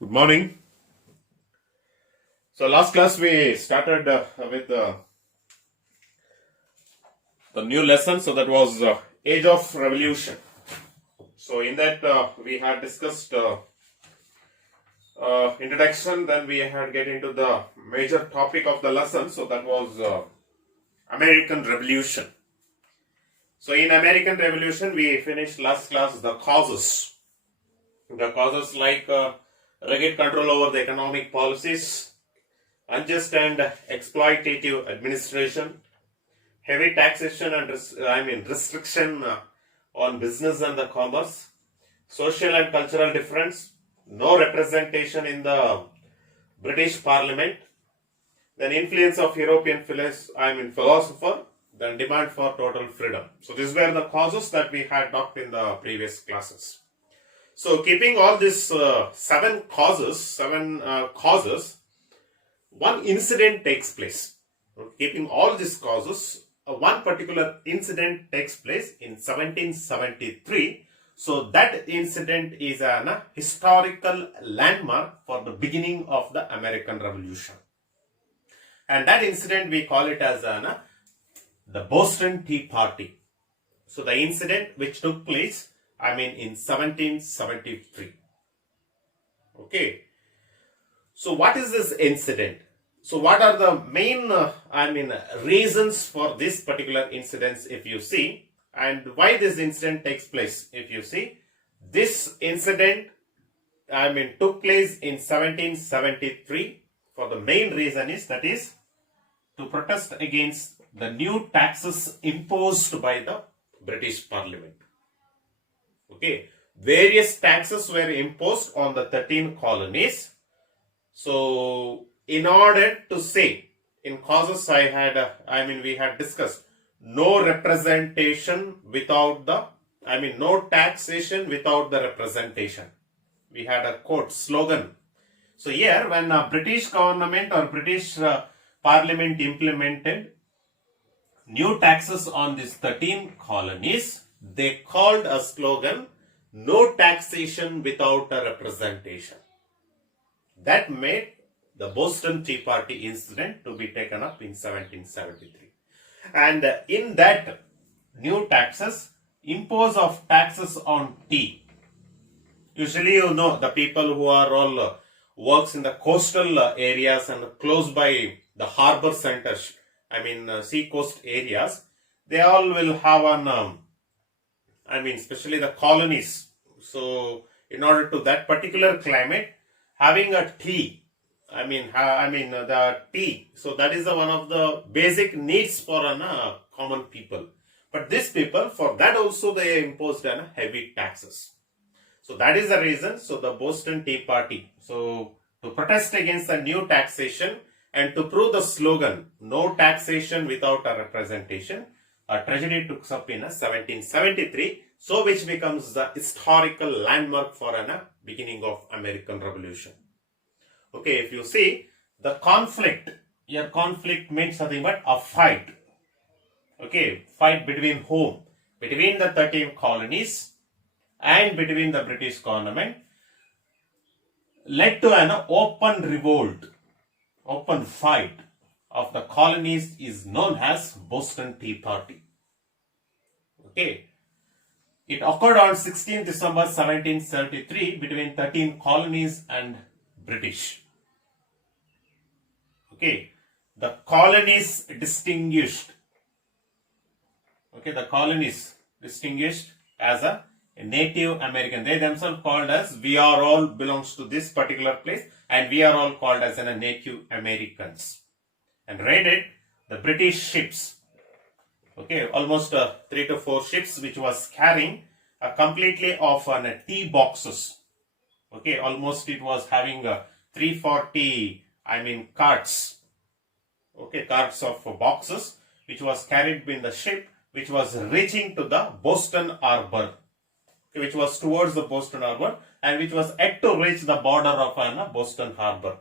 Good morning. So last class we started with the new lesson. So that was Age of Revolution. So in that we had discussed introduction. Then we had get into the major topic of the lesson. So that was American Revolution. So in American Revolution we finished last class the causes. The causes like rugged control over the economic policies, unjust and exploitative administration, heavy taxation and restriction on business and the commerce, social and cultural difference, no representation in the British Parliament, then influence of European philosopher, then demand for total freedom. So these were the causes that we had talked in the previous classes. So keeping all these seven causes, one incident takes place. Keeping all these causes, one particular incident takes place in 1773. So that incident is an historical landmark for the beginning of the American Revolution. And that incident we call it as the Boston Tea Party. So the incident which took place, in 1773. Okay. So what is this incident? So what are the main, reasons for this particular incident if you see, and why this incident takes place if you see. This incident, took place in 1773 for the main reason is to protest against the new taxes imposed by the British Parliament. Okay, various taxes were imposed on the 13 colonies. So, in order to say, in causes we had discussed, no representation without no taxation without the representation. We had a quote, slogan. So here, when British government or British Parliament implemented new taxes on these 13 colonies, they called a slogan, no taxation without a representation. That made the Boston Tea Party incident to be taken up in 1773. And in that new taxes, impose of taxes on tea. Usually the people who are all works in the coastal areas and close by the harbor centers, sea coast areas, they all will have especially the colonies. So, in order to that particular climate, having a tea, the tea. So, that is one of the basic needs for common people. But these people, for that also they imposed heavy taxes. So, that is the reason. So, the Boston Tea Party. So, to protest against the new taxation and to prove the slogan, no taxation without a representation, a tragedy took up in 1773, so which becomes the historical landmark for beginning of American Revolution. Okay, if you see the conflict, your conflict means nothing but a fight. Okay, fight between whom? Between the 13 colonies and between the British government led to an open revolt, open fight of the colonies is known as Boston Tea Party. Okay. It occurred on 16 December 1773 between 13 colonies and British. Okay. The colonies distinguished. Okay. The colonies distinguished as a Native American. They themselves called as, we are all belongs to this particular place and we are all called as Native Americans. And raided the British ships. Okay, almost 3 to 4 ships which was carrying completely of tea boxes. Okay, almost it was having 340 carts. Okay, carts of boxes which was carried in the ship which was reaching to the Boston Harbor. Okay, which was towards the Boston Harbor and which was yet to reach the border of Boston Harbor.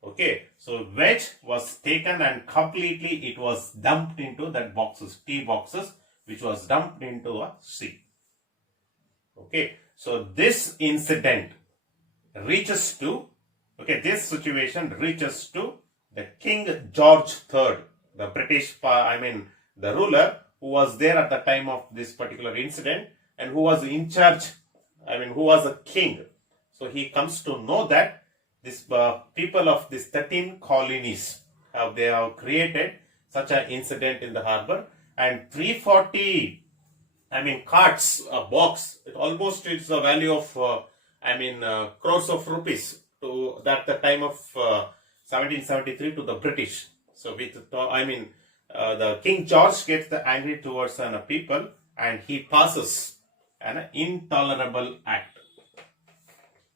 Okay, so which was taken and completely it was dumped into that boxes, tea boxes, which was dumped into a sea. Okay, so this incident reaches to, okay, this situation reaches to the King George III, the British, the ruler who was there at the time of this particular incident and who was in charge, who was a king. So he comes to know that this people of these 13 colonies, they have created such an incident in the harbor, and 340 carts, a box, it almost is the value of, crores of rupees to that the time of 1773 to the British. So with, the King George gets the angry towards people, and he passes an Intolerable Act.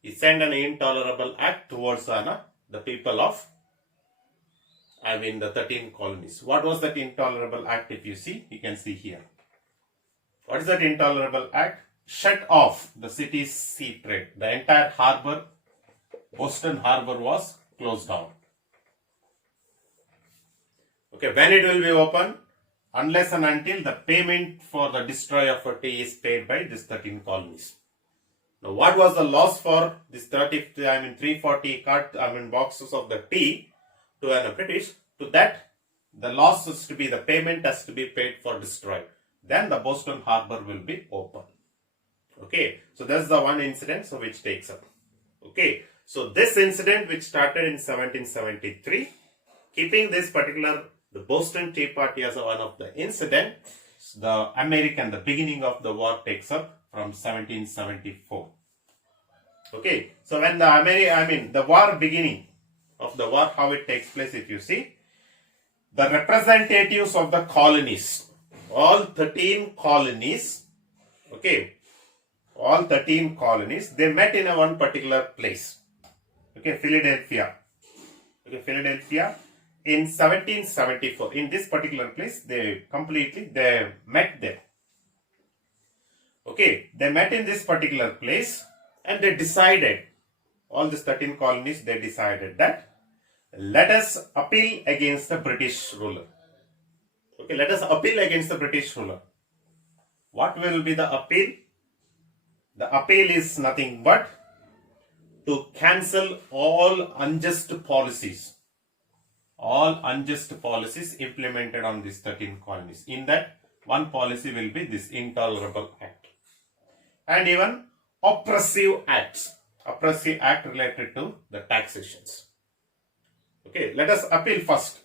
He sent an Intolerable Act towards the people of, the 13 colonies. What was that Intolerable Act? If you see, you can see here. What is that Intolerable Act? Shut off the city's sea trade. The entire harbor, Boston harbor, was closed down. Okay, when it will be open? Unless and until the payment for the destroy of a tea is paid by these 13 colonies. Now, what was the loss for this 340 boxes of the tea to the British? To that, the loss is to be, the payment has to be paid for destroy. Then the Boston harbor will be open. Okay, so that's the one incident which takes up. Okay, so this incident which started in 1773, keeping this particular, the Boston Tea Party as one of the incident, the beginning of the war takes up from 1774. Okay, so when the war beginning of the war, how it takes place, if you see, the representatives of the colonies, all 13 colonies, okay, all 13 colonies, they met in one particular place, okay, Philadelphia. Okay, Philadelphia in 1774. In this particular place, they met there. Okay, they met in this particular place, and they decided, all these 13 colonies, they decided that let us appeal against the British ruler. Okay, let us appeal against the British ruler. What will be the appeal? The appeal is nothing but to cancel all unjust policies. All unjust policies implemented on these 13 colonies. In that, one policy will be this Intolerable Act. And even oppressive acts. Oppressive act related to the taxations. Okay, let us appeal first.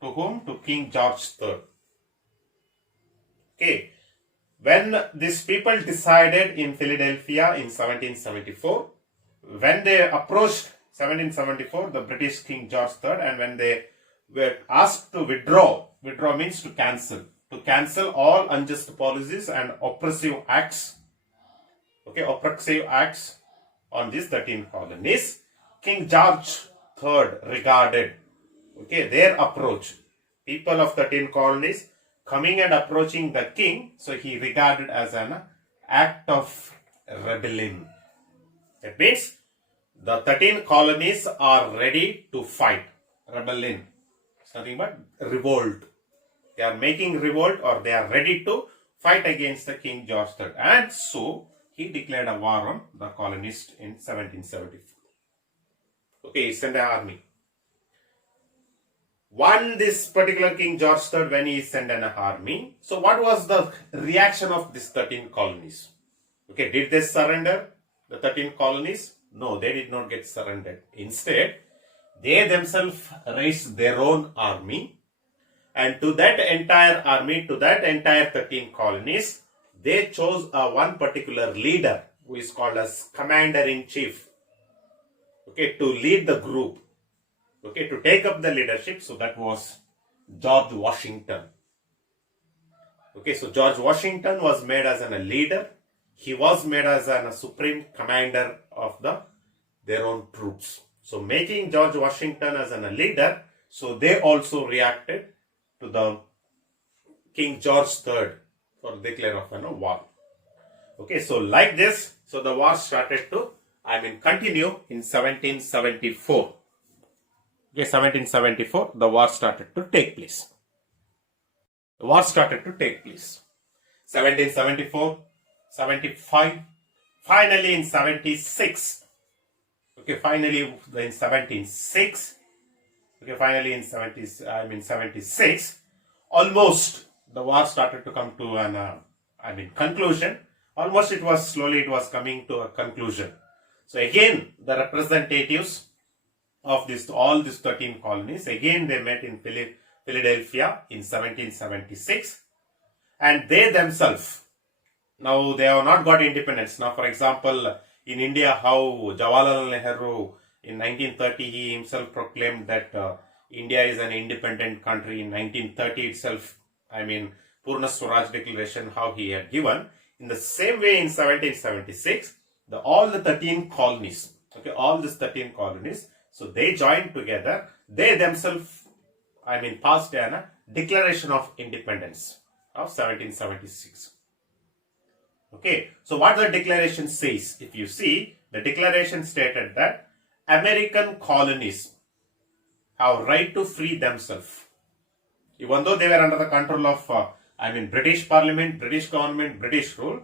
To whom? To King George III. Okay, when these people decided in Philadelphia in 1774, when they approached 1774, the British King George III, and when they were asked to withdraw means to cancel all unjust policies and oppressive acts, okay, oppressive acts on these 13 colonies, King George III regarded, okay, their approach, people of 13 colonies coming and approaching the king, so he regarded as an act of rebellion. It means the 13 colonies are ready to fight. Rebellion. It's nothing but revolt. They are making revolt, or they are ready to fight against the King George III. And so he declared a war on the colonists in 1774. Okay, he sent an army. This particular King George III, when he sent an army, so what was the reaction of these 13 colonies? Okay, did they surrender, the 13 colonies? No, they did not get surrendered. Instead, they themselves raised their own army, and to that entire army, to that entire 13 colonies, they chose one particular leader who is called as Commander-in-Chief, okay, to lead the group, okay, to take up the leadership. So that was George Washington. Okay, so George Washington was made as a leader. He was made as a supreme commander of their own troops. So making George Washington as a leader, so they also reacted to the King George III for declare of a war. Okay, so like this, so the war started to, continue in 1774. Okay, 1774, the war started to take place. The war started to take place. 1774, 75, finally in 76, Okay, finally in 76. Okay, finally in 76, almost the war started to come to an conclusion. Almost it was coming to a conclusion. So again, the representatives of all these 13 colonies, again they met in Philadelphia in 1776, and they themselves, now they have not got independence. Now, for example, in India, how Jawaharlal Nehru in 1930 he himself proclaimed that India is an independent country in 1930 itself. Purna Swaraj declaration, how he had given. In the same way, in 1776, all the 13 colonies, okay, all these 13 colonies, so they joined together. They themselves, passed a Declaration of Independence of 1776. Okay, so what the declaration says, if you see, the declaration stated that American colonies have right to free themselves. Even though they were under the control of, British Parliament, British government, British rule,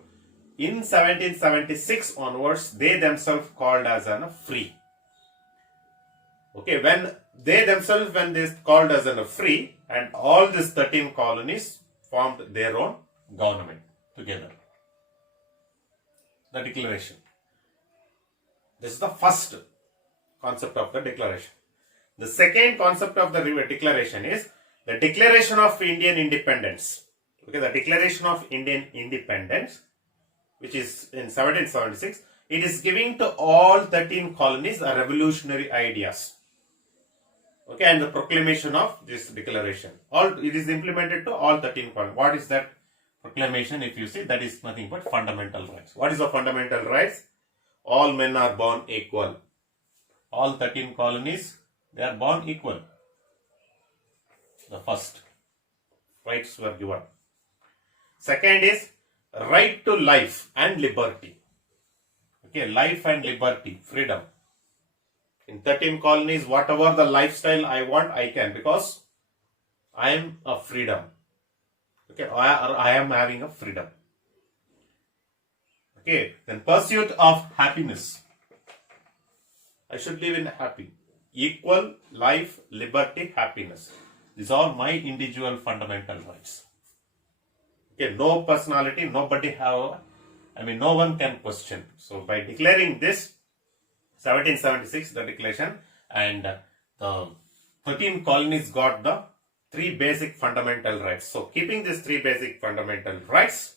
in 1776 onwards, they themselves called as free. Okay, when they called as free, and all these 13 colonies formed their own government together. The declaration. This is the first concept of the declaration. The second concept of the declaration is the Declaration of Indian Independence. Okay, the Declaration of Indian Independence, which is in 1776, it is giving to all 13 colonies a revolutionary ideas. Okay, and the proclamation of this declaration. It is implemented to all 13 colonies. What is that proclamation? If you see, that is nothing but fundamental rights. What is the fundamental rights? All men are born equal. All 13 colonies, they are born equal. The first rights were given. Second is right to life and liberty. Okay, life and liberty, freedom. In 13 colonies, whatever the lifestyle I want, I can, because I am a freedom. Okay, I am having a freedom. Okay, then pursuit of happiness. I should live in happy. Equal life, liberty, happiness. These are my individual fundamental rights. Okay, no personality, nobody have, no one can question. So by declaring this, 1776, the declaration, and the 13 colonies got the 3 basic fundamental rights. So keeping these 3 basic fundamental rights,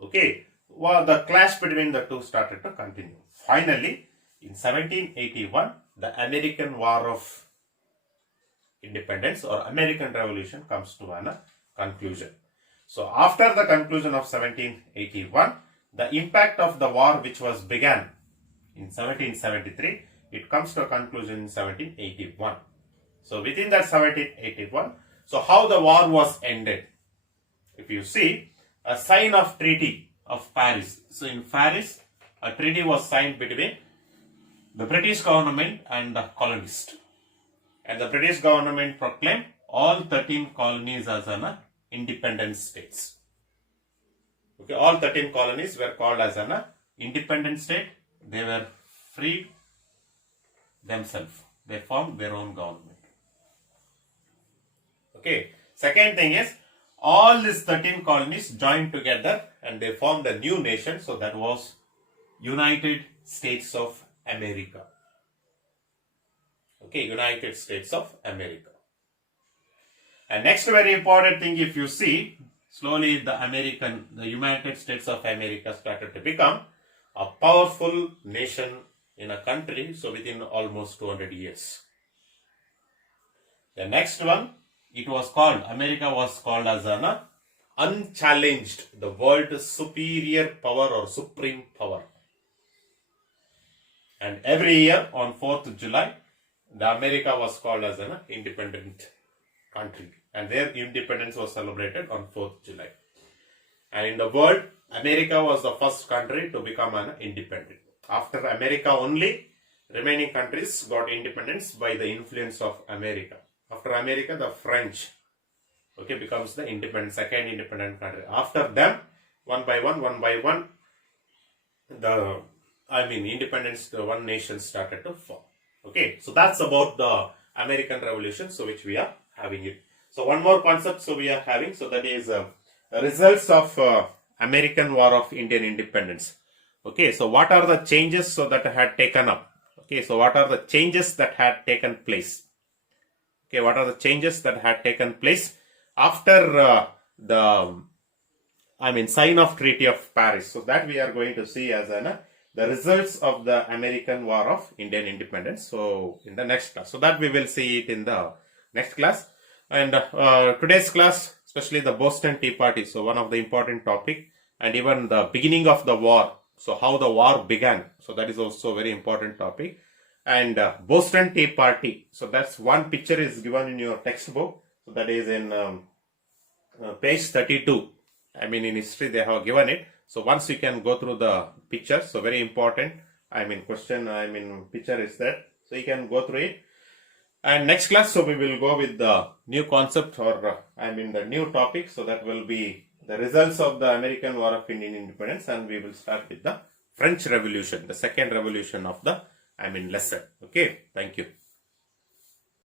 okay, the clash between the two started to continue. Finally, in 1781, the American War of Independence or American Revolution comes to a conclusion. So after the conclusion of 1781, the impact of the war which was began in 1773, it comes to a conclusion in 1781. So within that 1781, so how the war was ended? If you see, a sign of Treaty of Paris. So in Paris, a treaty was signed between the British government and the colonists. And the British government proclaimed all 13 colonies as independent states. Okay, all 13 colonies were called as independent state. They were freed themselves. They formed their own government. Okay, second thing is, all these 13 colonies joined together and they formed a new nation. So that was United States of America. Okay, United States of America. And next very important thing, if you see, slowly the United States of America started to become a powerful nation in a country, so within almost 200 years. The next one, America was called as an unchallenged, the world's superior power or supreme power. And every year on 4th July, the America was called as an independent country. And their independence was celebrated on 4th July. And in the world, America was the first country to become an independent. After America only, remaining countries got independence by the influence of America. After America, the French, okay, becomes the second independent country. After them, one by one, the independence, one nation started to form. Okay, so that's about the American Revolution, so which we are having it. So one more concept, so we are having, so that is results of American War of Indian Independence. Okay, so what are the changes so that had taken up? Okay, so what are the changes that had taken place? Okay, what are the changes that had taken place after the sign of Treaty of Paris? So that we are going to see as the results of the American War of Indian Independence. So in the next class, so that we will see it in the next class. And today's class, especially the Boston Tea Party, so one of the important topic, and even the beginning of the war. So how the war began. So that is also a very important topic. And Boston Tea Party. So that's one picture is given in your textbook. So that is in page 32. In history they have given it. So once you can go through the picture. So very important. Picture is that. So you can go through it. And next class, so we will go with the new concept or the new topic. So that will be the results of the American War of Indian Independence, and we will start with the French Revolution, the second revolution of the lesson. Okay, thank you.